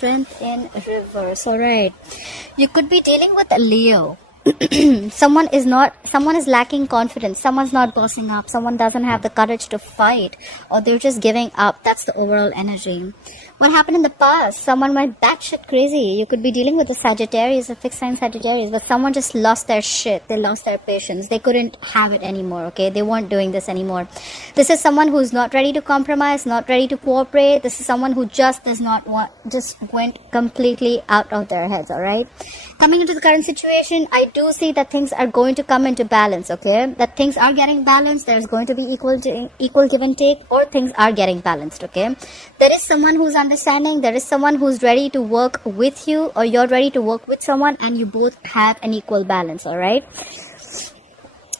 Strength in reverse. All right. You could be dealing with a Leo. Someone is lacking confidence. Someone's not bossing up. Someone doesn't have the courage to fight, or they're just giving up. That's the overall energy. What happened in the past? Someone went batshit crazy. You could be dealing with a Sagittarius, a fixed sign Sagittarius, but someone just lost their shit. They lost their patience. They couldn't have it anymore, okay? They weren't doing this anymore. This is someone who's not ready to compromise, not ready to cooperate. This is someone who just does not want, just went completely out of their heads, alright? Coming into the current situation, I do see that things are going to come into balance, okay? That things are getting balanced. There's going to be equal give and take, or things are getting balanced, okay? There is someone who's understanding. There is someone who's ready to work with you, or you're ready to work with someone, and you both have an equal balance, all right?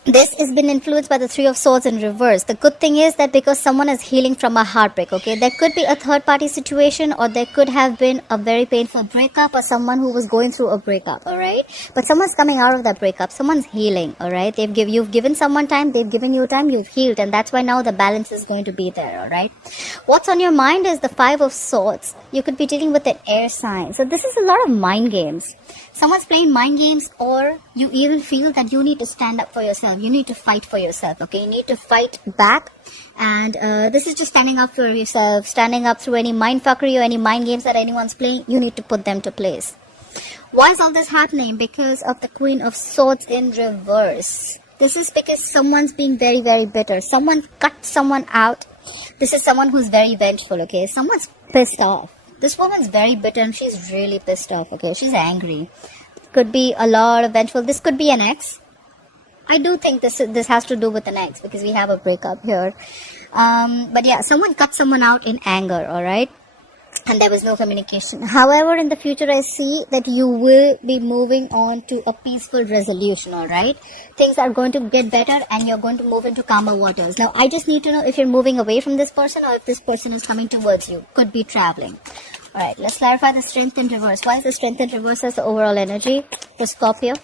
This has been influenced by the Three of Swords in reverse. The good thing is that because someone is healing from a heartbreak, okay, there could be a third party situation, or there could have been a very painful breakup, or someone who was going through a breakup, alright? But someone's coming out of that breakup. Someone's healing, alright? You've given someone time, they've given you time, you've healed, and that's why now the balance is going to be there, alright? What's on your mind is the Five of Swords. You could be dealing with an air sign. So this is a lot of mind games. Someone's playing mind games, or you even feel that you need to stand up for yourself. You need to fight for yourself, okay? You need to fight back. And this is just standing up for yourself, standing up through any mind fuckery or any mind games that anyone's playing. You need to put them to place. Why is all this happening? Because of the Queen of Swords in reverse. This is because someone's being very, very bitter. Someone cut someone out. This is someone who's very vengeful, okay? Someone's pissed off. This woman's very bitter and she's really pissed off, okay? She's angry. Could be a lot of vengeful. This could be an ex. I do think this has to do with an ex, because we have a breakup here. But yeah, someone cut someone out in anger, alright? And there was no communication. However, in the future, I see that you will be moving on to a peaceful resolution, alright? Things are going to get better and you're going to move into calmer waters. Now, I just need to know if you're moving away from this person or if this person is coming towards you. Could be traveling. Alright, let's clarify the Strength in reverse. Why is the Strength in reverse as the overall energy for Scorpio?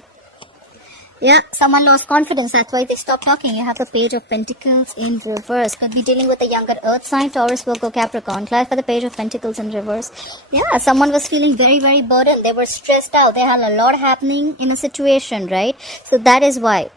Yeah, someone lost confidence. That's why they stopped talking. You have the Page of Pentacles in reverse. Could be dealing with a younger Earth sign, Taurus, Virgo, Capricorn. Clarify the Page of Pentacles in reverse. Yeah, someone was feeling very, very burdened. They were stressed out. They had a lot happening in a situation, right? So that is why.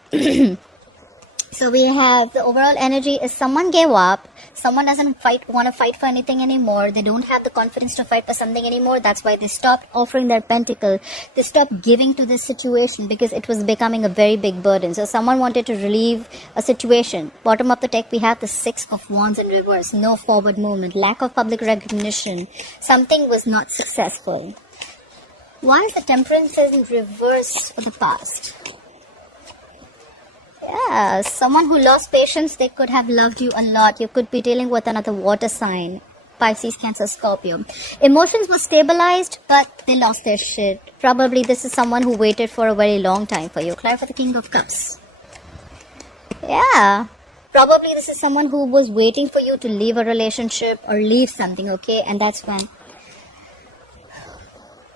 So we have the overall energy is someone gave up. Someone doesn't want to fight for anything anymore. They don't have the confidence to fight for something anymore. That's why they stopped offering their pentacle. They stopped giving to this situation because it was becoming a very big burden. So someone wanted to relieve a situation. Bottom of the deck, we have the Six of Wands in reverse. No forward movement. Lack of public recognition. Something was not successful. Why is the Temperance in reverse for the past? Yeah, someone who lost patience, they could have loved you a lot. You could be dealing with another water sign. Pisces, Cancer, Scorpio. Emotions were stabilized, but they lost their shit. Probably this is someone who waited for a very long time for you. Clarify the King of Cups. Yeah. Probably this is someone who was waiting for you to leave a relationship or leave something, okay? And that's when...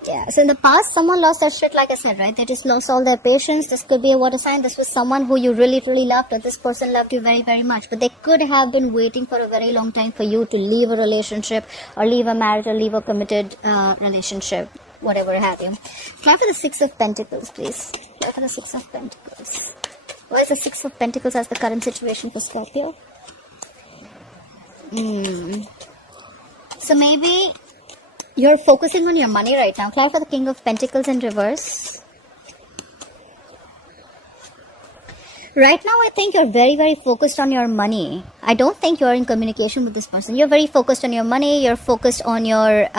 Yeah, so in the past, someone lost their shit, like I said, right? They just lost all their patience. This could be a water sign. This was someone who you really, really loved, or this person loved you very, very much. But they could have been waiting for a very long time for you to leave a relationship, or leave a marriage, or leave a committed relationship, whatever have you. Try for the Six of Pentacles, please. Try for the Six of Pentacles. Why is the Six of Pentacles as the current situation for Scorpio? So maybe... you're focusing on your money right now. Clarify the King of Pentacles in reverse. Right now, I think you're very, very focused on your money. I don't think you're in communication with this person. You're very focused on your money. You're focused on your...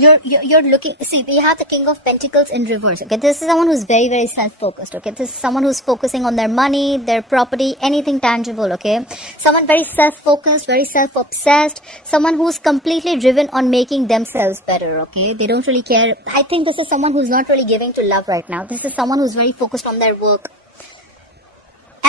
You're looking... See, we have the King of Pentacles in reverse. Okay, this is someone who's very, very self-focused. Okay, this is someone who's focusing on their money, their property, anything tangible. Okay, someone very self-focused, very self-obsessed. Someone who's completely driven on making themselves better. Okay, they don't really care. I think this is someone who's not really giving to love right now. This is someone who's very focused on their work.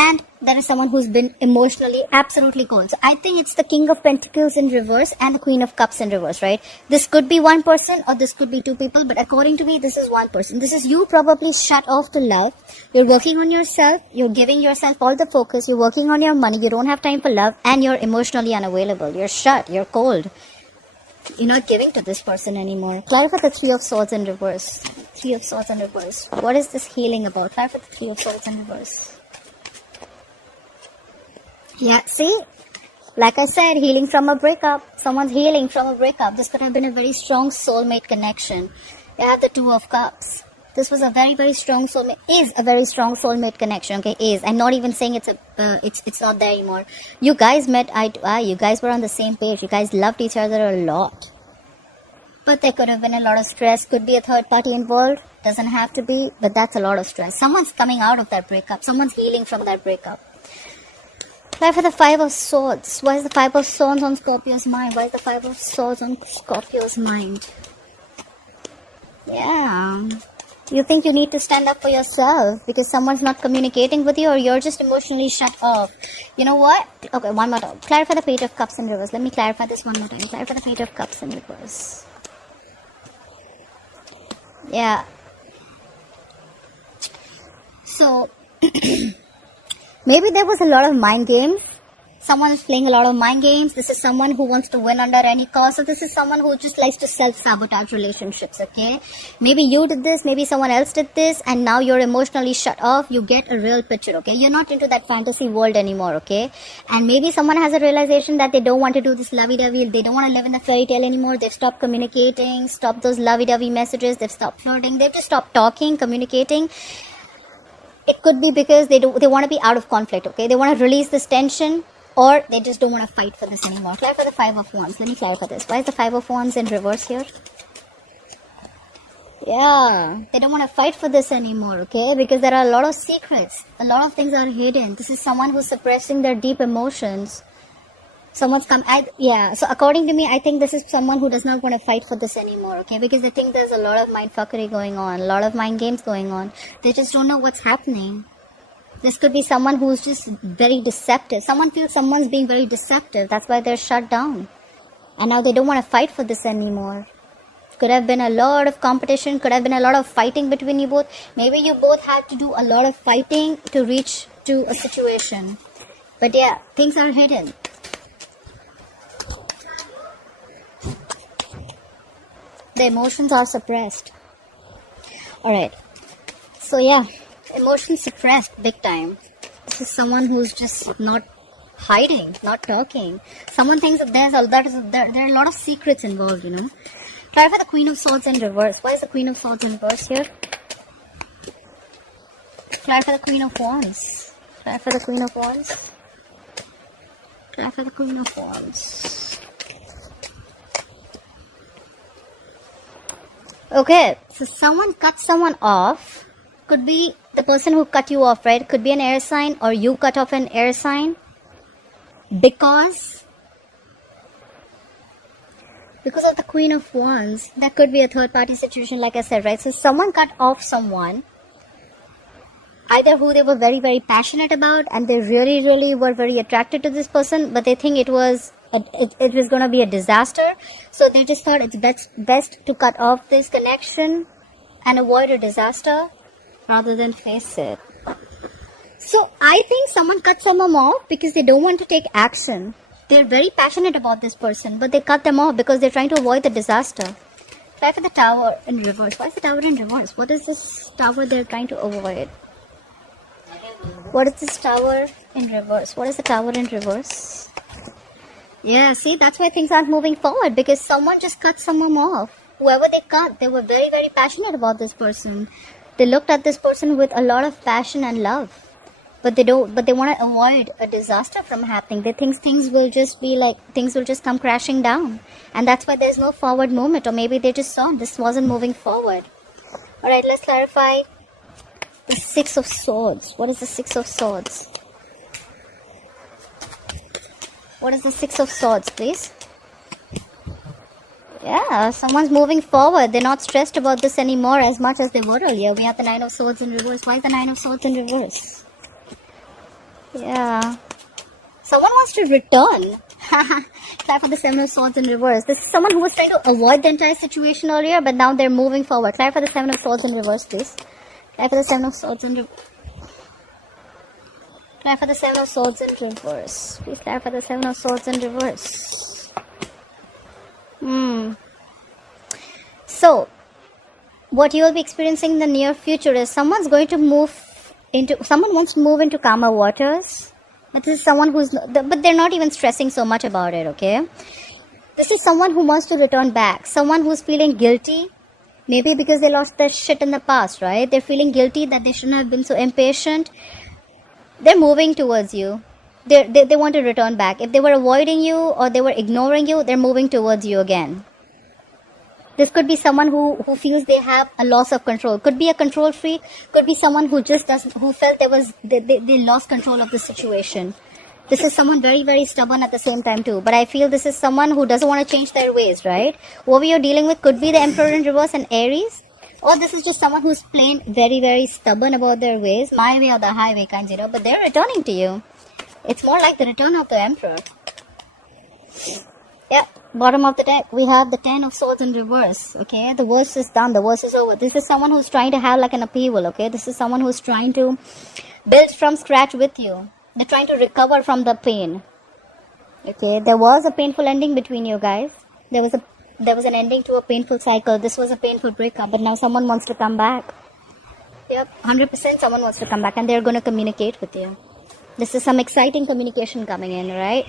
And there is someone who's been emotionally absolutely cold. So I think it's the King of Pentacles in reverse and the Queen of Cups in reverse, right? This could be one person or this could be two people, but according to me, this is one person. This is you probably shut off to love. You're working on yourself. You're giving yourself all the focus. You're working on your money. You don't have time for love, and you're emotionally unavailable. You're shut. You're cold. You're not giving to this person anymore. Clarify the Three of Swords in reverse. Three of Swords in reverse. What is this healing about? Clarify the Three of Swords in reverse. Yeah, see? Like I said, healing from a breakup. Someone's healing from a breakup. This could have been a very strong soulmate connection. You have the Two of Cups. This was a very, very strong soulmate. Is a very strong soulmate connection. Okay, is. I'm not even saying it's not there anymore. You guys met eye to eye. You guys were on the same page. You guys loved each other a lot. But there could have been a lot of stress. Could be a third party involved. Doesn't have to be. But that's a lot of stress. Someone's coming out of that breakup. Someone's healing from that breakup. Why for the Five of Swords? Why is the Five of Swords on Scorpio's mind? Why is the Five of Swords on Scorpio's mind? Yeah. You think you need to stand up for yourself because someone's not communicating with you or you're just emotionally shut off. You know what? Okay, one more time. Clarify the Page of Cups in reverse. Let me clarify this one more time. Clarify the Page of Cups in reverse. Yeah. So... maybe there was a lot of mind games. Someone is playing a lot of mind games. This is someone who wants to win under any cost. So this is someone who just likes to self-sabotage relationships, okay? Maybe you did this, maybe someone else did this, and now you're emotionally shut off. You get a real picture, okay? You're not into that fantasy world anymore, okay? And maybe someone has a realization that they don't want to do this lovey-dovey. They don't want to live in the fairy tale anymore. They've stopped communicating, stopped those lovey-dovey messages. They've stopped flirting. They've just stopped talking, communicating. It could be because they want to be out of conflict, okay? They want to release this tension, or they just don't want to fight for this anymore. Clarify the Five of Wands. Let me clarify this. Why is the Five of Wands in reverse here? Yeah, they don't want to fight for this anymore, okay? Because there are a lot of secrets. A lot of things are hidden. This is someone who's suppressing their deep emotions. Someone's come... so according to me, I think this is someone who does not want to fight for this anymore, okay? Because they think there's a lot of mindfuckery going on, a lot of mind games going on. They just don't know what's happening. This could be someone who's just very deceptive. Someone feels someone's being very deceptive. That's why they're shut down. And now they don't want to fight for this anymore. Could have been a lot of competition. Could have been a lot of fighting between you both. Maybe you both had to do a lot of fighting to reach to a situation. But yeah, things are hidden. The emotions are suppressed. Alright. So yeah, emotions suppressed big time. This is someone who's just not hiding, not talking. Someone thinks that there are a lot of secrets involved, you know. Try for the Queen of Swords in reverse. Why is the Queen of Swords in reverse here? Try for the Queen of Wands. Try for the Queen of Wands. Try for the Queen of Wands. Okay, so someone cut someone off. Could be the person who cut you off, right? Could be an air sign, or you cut off an air sign. Because of the Queen of Wands, that could be a third party situation, like I said, right? So someone cut off someone, either who they were very, very passionate about, and they really, really were very attracted to this person, but they think it was going to be a disaster. So they just thought it's best to cut off this connection and avoid a disaster rather than face it. So I think someone cut someone off because they don't want to take action. They're very passionate about this person, but they cut them off because they're trying to avoid the disaster. Try for the Tower in reverse. Why is the Tower in reverse? What is this Tower they're trying to avoid? What is this Tower in reverse? What is the Tower in reverse? Yeah, see, that's why things aren't moving forward, because someone just cut someone off. Whoever they cut, they were very, very passionate about this person. They looked at this person with a lot of passion and love. But they want to avoid a disaster from happening. They think things will just come crashing down. And that's why there's no forward movement. Or maybe they just saw this wasn't moving forward. Alright, let's clarify the Six of Swords. What is the Six of Swords? What is the Six of Swords, please? Yeah, someone's moving forward. They're not stressed about this anymore as much as they were earlier. We have the Nine of Swords in reverse. Why is the Nine of Swords in reverse? Yeah. Someone wants to return. Clap for the Seven of Swords in reverse. This is someone who was trying to avoid the entire situation earlier, but now they're moving forward. Clap for the Seven of Swords in reverse, please. Clap for the Seven of Swords in reverse. Clap for the Seven of Swords in reverse. Please clap for the Seven of Swords in reverse. So, what you will be experiencing in the near future is someone wants to move into calmer waters. But this is someone but they're not even stressing so much about it, okay? This is someone who wants to return back. Someone who's feeling guilty. Maybe because they lost their shit in the past, right? They're feeling guilty that they shouldn't have been so impatient. They're moving towards you. They want to return back. If they were avoiding you or they were ignoring you, they're moving towards you again. This could be someone who feels they have a loss of control. Could be a control freak. Could be someone who felt they lost control of the situation. This is someone very, very stubborn at the same time too. But I feel this is someone who doesn't want to change their ways, right? Whoever you're dealing with could be the Emperor in reverse and Aries. Or this is just someone who's plain very, very stubborn about their ways. My way or the highway kinds, but they're returning to you. It's more like the return of the Emperor. Yeah, bottom of the deck, we have the Ten of Swords in reverse, okay? The worst is done, the worst is over. This is someone who's trying to have like an upheaval, okay? This is someone who's trying to build from scratch with you. They're trying to recover from the pain, okay? There was a painful ending between you guys. There was an ending to a painful cycle. This was a painful breakup, but now someone wants to come back. Yep, 100% someone wants to come back and they're going to communicate with you. This is some exciting communication coming in, right?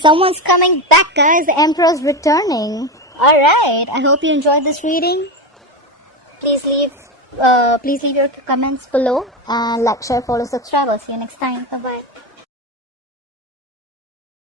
Someone's coming back, guys. The Emperor's returning. Alright, I hope you enjoyed this reading. Please leave your comments below. And like, share, follow, subscribe. I'll see you next time. Bye-bye.